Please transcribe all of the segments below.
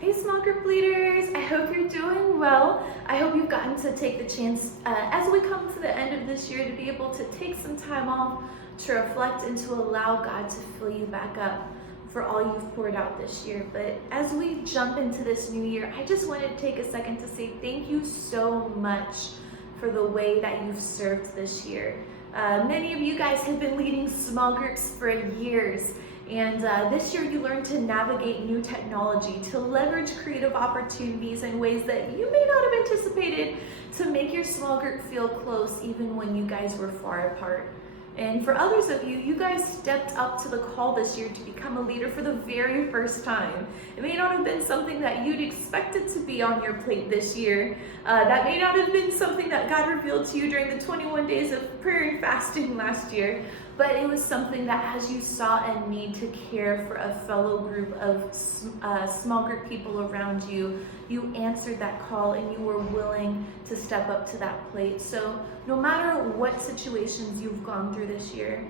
Hey small group leaders, I hope you're doing well. I hope you've gotten to take the chance as we come to the end of this year to be able to take some time off to reflect and to allow God to fill you back up for all you've poured out this year. But as we jump into this new year, I just wanted to take a second to say thank you so much for the way that you've served this year. Many of you guys have been leading small groups for years. And this year you learned to navigate new technology, to leverage creative opportunities in ways that you may not have anticipated to make your small group feel close even when you guys were far apart. And for others of you, you guys stepped up to the call this year to become a leader for the very first time. It may not have been something that you'd expected to be on your plate this year. That may not have been something that God revealed to you during the 21 days of prayer and fasting last year. But it was something that as you saw a need to care for a fellow group of small group people around you, you answered that call and you were willing to step up to that plate. So no matter what situations you've gone through this year,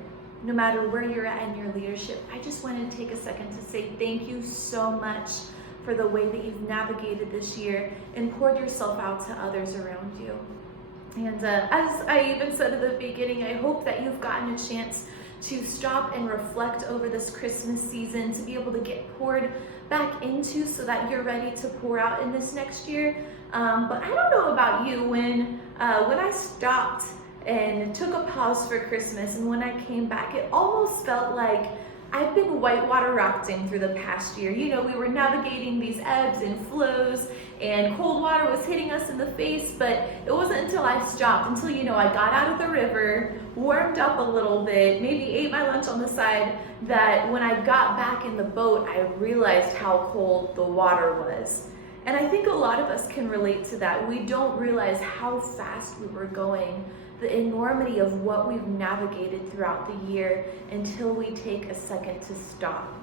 no matter where you're at in your leadership, I just wanted to take a second to say thank you so much for the way that you've navigated this year and poured yourself out to others around you. And as I even said at the beginning, I hope that you've gotten a chance to stop and reflect over this Christmas season, to be able to get poured back into so that you're ready to pour out in this next year. But I don't know about you, when I stopped and took a pause for Christmas and when I came back, it almost felt like I've been whitewater rafting through the past year. You know, we were navigating these ebbs and flows and cold water was hitting us in the face, but it wasn't until I stopped, until, I got out of the river, warmed up a little bit, maybe ate my lunch on the side, that when I got back in the boat, I realized how cold the water was. And I think a lot of us can relate to that. We don't realize how fast we were going, the enormity of what we've navigated throughout the year until we take a second to stop.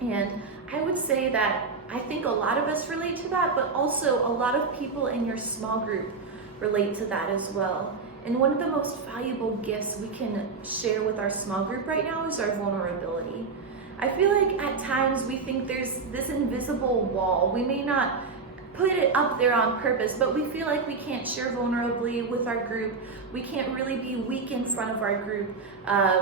And I would say that I think a lot of us relate to that, but also a lot of people in your small group relate to that as well. And one of the most valuable gifts we can share with our small group right now is our vulnerability. I feel like at times we think there's this invisible wall. We may not put it up there on purpose, but we feel like we can't share vulnerably with our group. We can't really be weak in front of our group,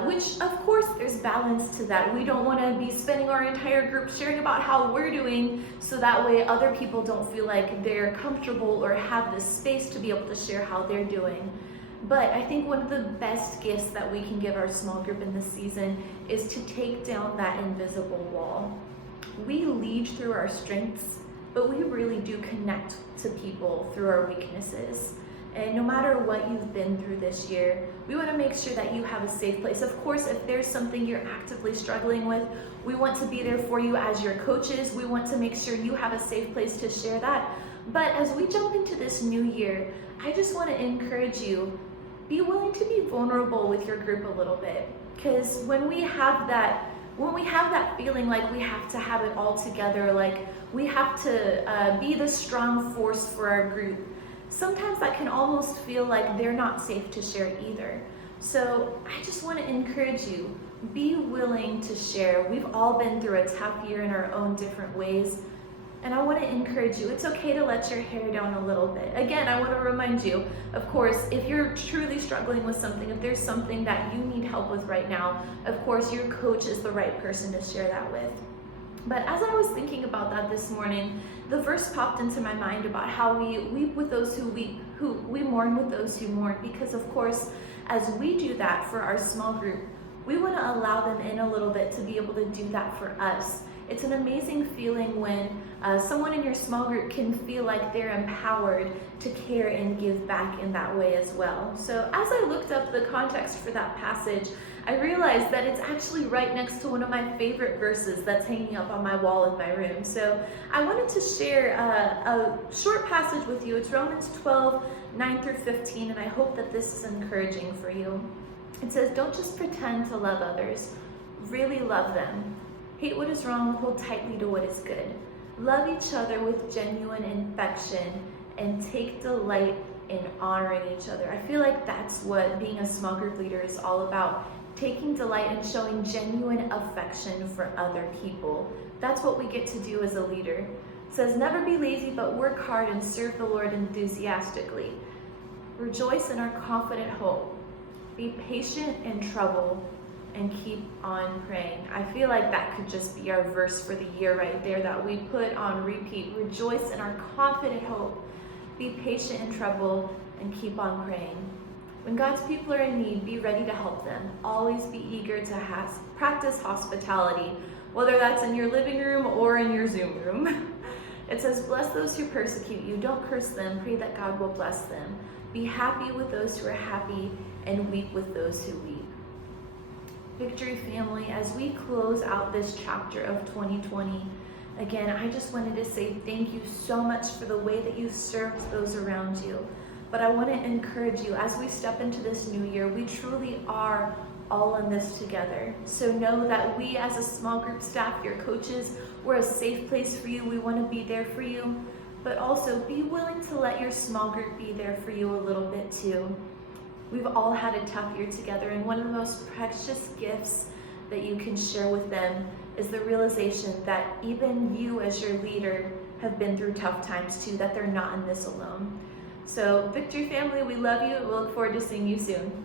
which of course there's balance to that. We don't want to be spending our entire group sharing about how we're doing so that way other people don't feel like they're comfortable or have the space to be able to share how they're doing. But I think one of the best gifts that we can give our small group in this season is to take down that invisible wall. We lead through our strengths, but we really do connect to people through our weaknesses. And no matter what you've been through this year, we want to make sure that you have a safe place. Of course, if there's something you're actively struggling with, we want to be there for you as your coaches. We want to make sure you have a safe place to share that. But as we jump into this new year, I just want to encourage you, be willing to be vulnerable with your group a little bit. Because when we have that feeling like we have to have it all together, like we have to be the strong force for our group, sometimes that can almost feel like they're not safe to share either. So I just want to encourage you, be willing to share. We've all been through a tough year in our own different ways. And I want to encourage you, it's okay to let your hair down a little bit. Again, I want to remind you, of course, if you're truly struggling with something, if there's something that you need help with right now, of course, your coach is the right person to share that with. But as I was thinking about that this morning, the verse popped into my mind about how we weep with those who weep, we mourn with those who mourn, because of course, as we do that for our small group, we want to allow them in a little bit to be able to do that for us. It's an amazing feeling when someone in your small group can feel like they're empowered to care and give back in that way as well. So as I looked up the context for that passage, I realized that it's actually right next to one of my favorite verses that's hanging up on my wall in my room. So I wanted to share a short passage with you. It's Romans 12, 9 through 15, and I hope that this is encouraging for you. It says, "Don't just pretend to love others, really love them. Hate what is wrong, hold tightly to what is good. Love each other with genuine affection and take delight in honoring each other." I feel like that's what being a small group leader is all about. Taking delight and showing genuine affection for other people. That's what we get to do as a leader. It says, never be lazy, but work hard and serve the Lord enthusiastically. Rejoice in our confident hope. Be patient in trouble and keep on praying. I feel like that could just be our verse for the year right there that we put on repeat. Rejoice in our confident hope. Be patient in trouble and keep on praying. When God's people are in need, be ready to help them. Always be eager to practice hospitality, whether that's in your living room or in your Zoom room. It says, bless those who persecute you. Don't curse them. Pray that God will bless them. Be happy with those who are happy and weep with those who weep. Victory family, as we close out this chapter of 2020, again, I just wanted to say thank you so much for the way that you've served those around you. But I want to encourage you, as we step into this new year, we truly are all in this together. So know that we as a small group staff, your coaches, we're a safe place for you. We want to be there for you. But also be willing to let your small group be there for you a little bit too. We've all had a tough year together, and one of the most precious gifts that you can share with them is the realization that even you as your leader have been through tough times too, that they're not in this alone. So Victory family, we love you and we look forward to seeing you soon.